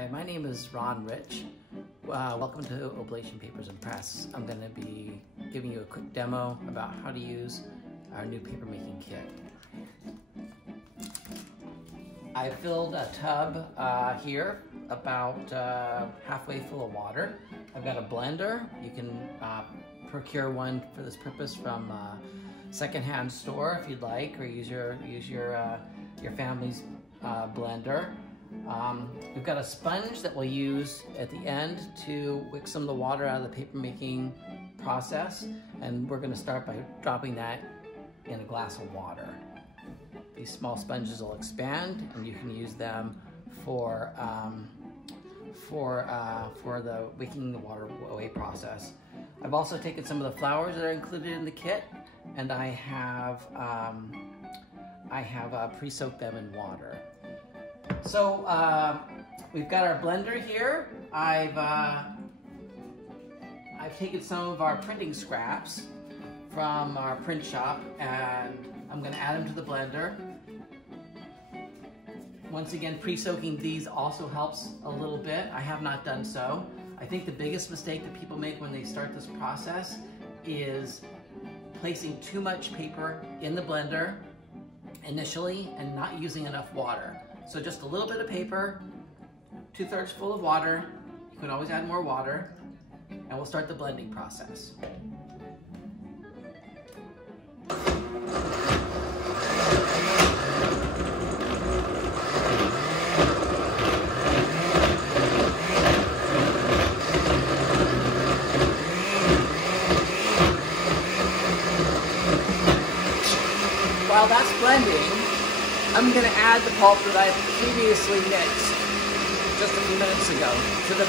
Hi, my name is Ron Rich. Welcome to Oblation Papers Press. I'm going to be giving you a quick demo about how to use our new papermaking kit. I filled a tub here about halfway full of water. I've got a blender. You can procure one for this purpose from a secondhand store if you'd like, or use your family's blender. We've got a sponge that we'll use at the end to wick some of the water out of the papermaking process, and we're going to start by dropping that in a glass of water. These small sponges will expand, and you can use them for the wicking the water away process. I've also taken some of the flowers that are included in the kit, and I have pre-soaked them in water. So we've got our blender here. I've taken some of our printing scraps from our print shop, and I'm going to add them to the blender. Once again, pre-soaking these also helps a little bit. I have not done so. I think the biggest mistake that people make when they start this process is placing too much paper in the blender initially and not using enough water. So just a little bit of paper, 2/3 full of water. You can always add more water, and we'll start the blending process. While that's blending, I'm going to add the pulp that I previously mixed just a few minutes ago to the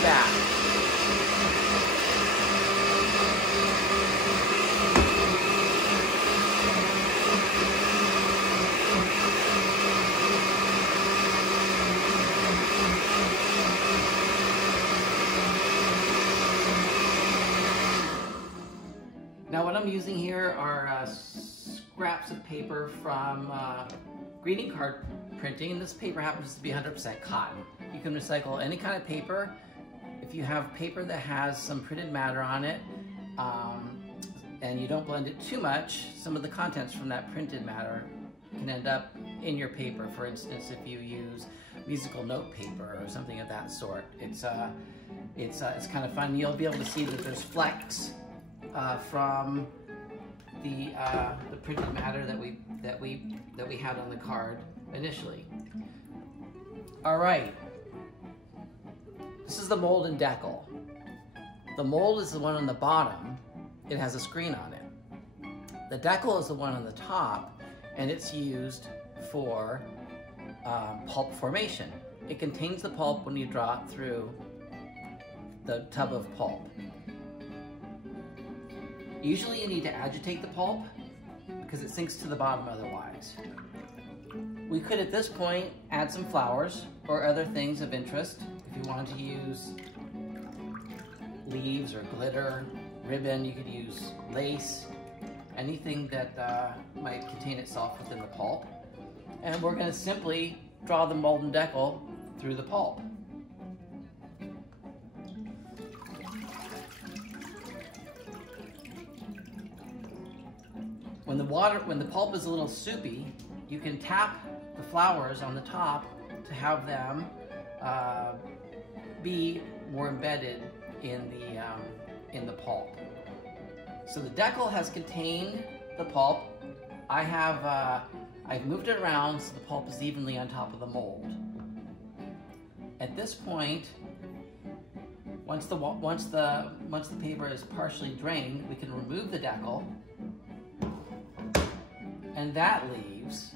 vat. Now what I'm using here are scraps of paper from greeting card printing, and this paper happens to be 100% cotton. You can recycle any kind of paper. If you have paper that has some printed matter on it, and you don't blend it too much, some of the contents from that printed matter can end up in your paper. For instance, if you use musical note paper or something of that sort, it's kind of fun. You'll be able to see that there's flecks from the printed matter that we had on the card initially. All right, this is the mold in Deckle. The mold is the one on the bottom. It has a screen on it. The Deckle is the one on the top, and it's used for pulp formation. It contains the pulp when you draw it through the tub of pulp. Usually you need to agitate the pulp because it sinks to the bottom otherwise. We could at this point add some flowers or other things of interest. If you wanted to use leaves or glitter, ribbon, you could use lace, anything that might contain itself within the pulp. And we're going to simply draw the mold and Deckle through the pulp. When the pulp is a little soupy, you can tap the flowers on the top to have them be more embedded in the pulp. So the Deckle has contained the pulp. I've moved it around so the pulp is evenly on top of the mold. At this point, once the paper is partially drained, we can remove the Deckle. And that leaves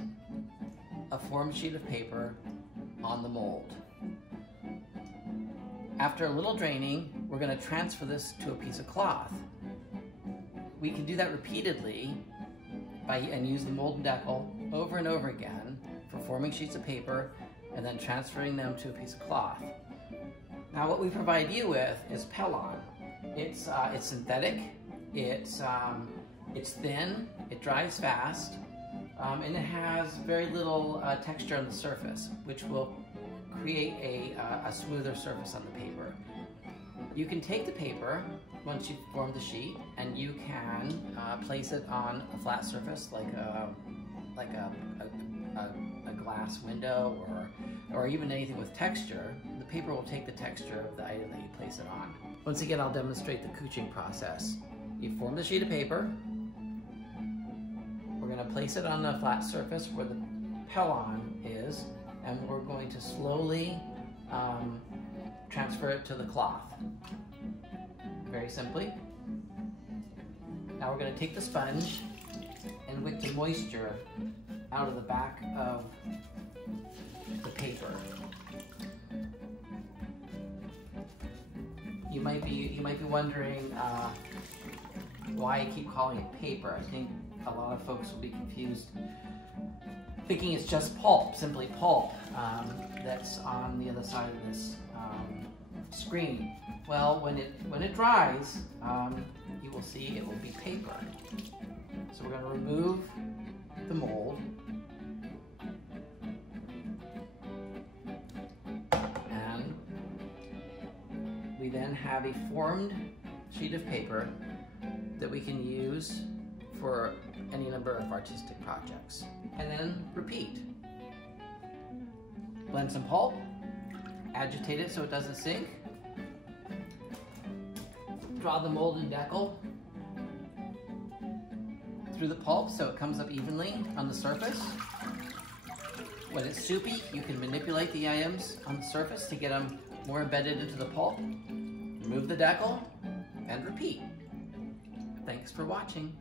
a formed sheet of paper on the mold. After a little draining, we're going to transfer this to a piece of cloth. We can do that repeatedly and use the mold and Deckle over and over again for forming sheets of paper and then transferring them to a piece of cloth. Now what we provide you with is Pellon. It's synthetic, it's thin, it dries fast, and it has very little texture on the surface, which will create a smoother surface on the paper. You can take the paper once you've formed the sheet, and you can place it on a flat surface like a glass window or even anything with texture. The paper will take the texture of the item that you place it on. Once again, I'll demonstrate the couching process. You form the sheet of paper. We're going to place it on a flat surface where the pellon is, and we're going to slowly transfer it to the cloth. Very simply. Now we're going to take the sponge and wick the moisture out of the back of the paper. You might be wondering why I keep calling it paper. I think a lot of folks will be confused, thinking it's just pulp, simply pulp, that's on the other side of this screen. Well, when it dries, you will see it will be paper. So we're going to remove the mold, and we then have a formed sheet of paper that we can use for any number of artistic projects. And then repeat. Blend some pulp, agitate it so it doesn't sink, draw the mold in Deckle through the pulp so it comes up evenly on the surface. When it's soupy, you can manipulate the items on the surface to get them more embedded into the pulp. Remove the Deckle and repeat. Thanks for watching.